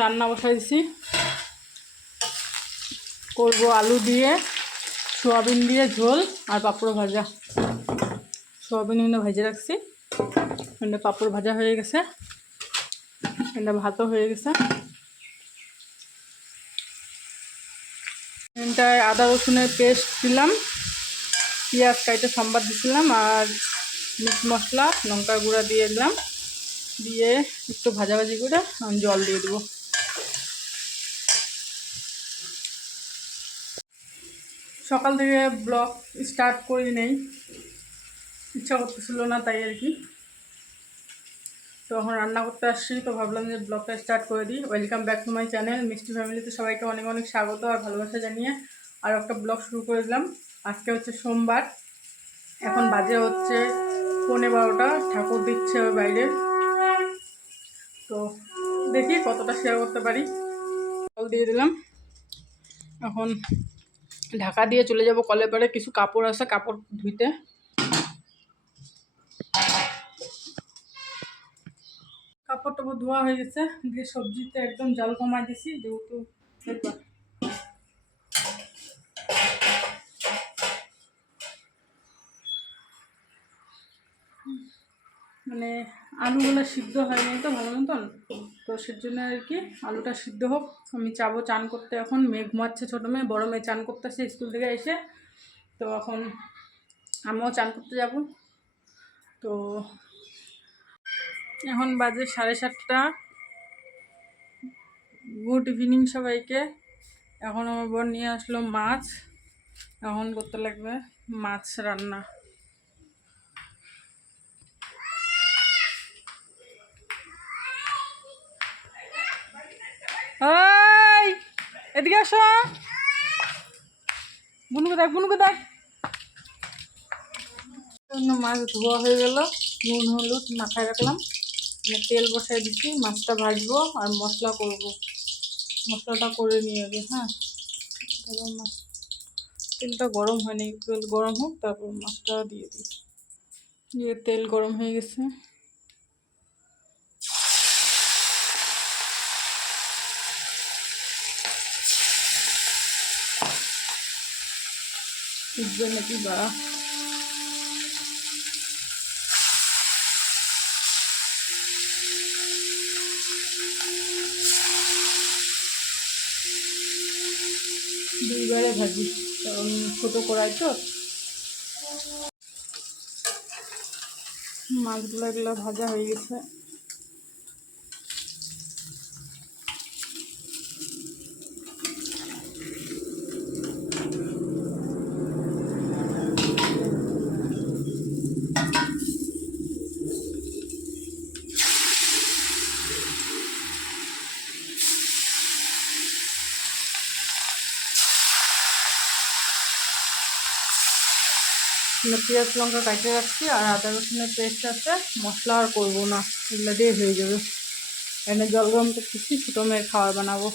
রান্না বসাই দিছি, করব আলু দিয়ে সোয়াবিন দিয়ে ঝোল আর পাঁপড় ভাজা। সোয়াবিন এনে ভেজে রাখছি, এনে পাঁপড় ভাজা হয়ে গেছে, এনে ভাতও হয়ে গেছে। এটায় আদা রসুনের পেস্ট দিলাম, পেঁয়াজ কাইটে সম্বাদ দিছিলাম, আর মিট মশলা লঙ্কার গুঁড়া দিয়ে দিলাম, দিয়ে একটু ভাজাভাজি করে জল দিয়ে দেবো। সকাল থেকে ব্লগ স্টার্ট করি নেই, ইচ্ছা করতেছিল না, তাই আর কি। তো এখন রান্না করতে আসছি, তো ভাবলাম যে ব্লগটা স্টার্ট করে দিই। Welcome back to my channel মিষ্টি ফ্যামিলিতে সবাইকে অনেক অনেক স্বাগত আর ভালোবাসা জানিয়ে আর একটা ব্লগ শুরু করে দিলাম। আজকে হচ্ছে সোমবার, এখন বাজে হচ্ছে 11:15, ঠাকুর দিচ্ছে ওই বাইরে। তো দেখি কতটা শেয়ার করতে পারি। জল দিয়ে দিলাম, এখন ঢাকা দিয়ে চলে যাব কলের পাড়ে, কিছু কাপড় আছে, কাপড় ধুইতে। কাপড় টাপড় ধোয়া হয়ে গেছে, দিয়ে সবজিতে একদম জল কমাই দিছি, যেহেতু মানে আলুগুলো সিদ্ধ হয়নি তো ভালো মতন, তো সেজন্য আর কি আলুটা সিদ্ধ হোক। আমি যাবো চান করতে, এখন মেয়ে ঘুমাচ্ছে, ছোটো মেয়ে, বড়ো মেয়ে চান করতে আসছে স্কুল থেকে এসে। তো এখন আমিও চান করতে যাব। তো এখন বাজে 7:30। গুড ইভিনিং সবাইকে। এখন আমার বোন নিয়ে আসলো মাছ, এখন করতে লাগবে মাছ রান্না। ওই এদিকে আসো, বুনুকে দেখ, বুনুকে দেখ। মাছ ধোয়া হয়ে গেল, নুন হলুদ মাখায় রাখলাম, তেল বসাই দিচ্ছি, মাছটা ভাজবো আর মশলা করব। মশলাটা করে নিয়ে যাবে। হ্যাঁ, মাছ তেলটা গরম হয়নি, তেল গরম হোক তারপর মাছটা দিয়ে দিই। দিয়ে তেল গরম হয়ে গেছে, সিদ্ধ নাকি বা দুইবারে ভাজি, কারণ ছোটো কড়াই তো। মাছগুলো এগুলো ভাজা হয়ে গেছে। পেঁয়াজ লঙ্কা কাটে রাখছি, আর আদা রসুনের পেস্ট আছে, মশলা আর করবো না, এগুলো দিয়ে হয়ে যাবে। এখানে জল গরম করতেছি, ছোটো মেয়ের খাবার বানাবো।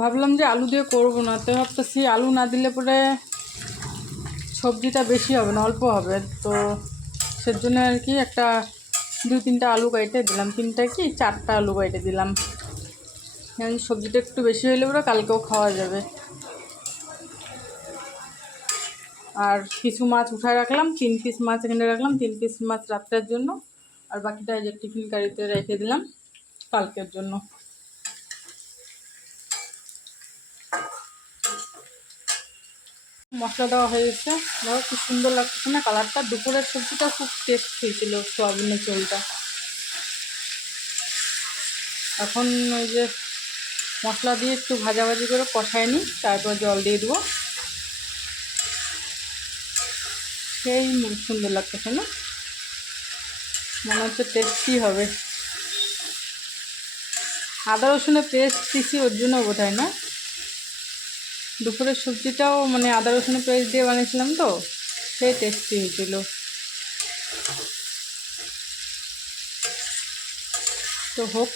ভাবলাম যে আলু দিয়ে করবো না, তো ভাবতেছি আলু না দিলে পরে সবজিটা বেশি হবে না, অল্প হবে। তো সেজন্য আর কি একটা 2-3টা আলু কেটে দিলাম, 3টা কি 4টা আলু কেটে দিলাম। সবজিটা একটু বেশি হলে পরে কালকেও খাওয়া যাবে। আর কিছু মাছ উঠায় রাখলাম, 3 পিস মাছ এখানে রাখলাম, 3 পিস মাছ রাত্রের জন্য, আর বাকিটা যে টিফিন কারিতে রেখে দিলাম কালকের জন্য। মশলা দেওয়া হয়ে গেছে, দেখো খুব সুন্দর লাগতেছে না কালারটা। দুপুরের সবজিটা খুব টেস্ট হয়েছিল, সোয়াবিনের ঝোলটা। এখন ওই যে মশলা দিয়ে একটু ভাজাভাজি করে কষায় নিই, তারপর জল দিয়ে দেবো। সেই সুন্দর লাগতেছে না, মনে হচ্ছে টেস্টি হবে। আদা রসুনের পেস্ট দিছি ওর জন্য বোধ হয় না, দুপুরের সবজিটাও মানে আদা রসুনের পেস্ট দিয়ে বানিয়েছিলাম, তো সেই টেস্টি হয়েছিল। তো হোক,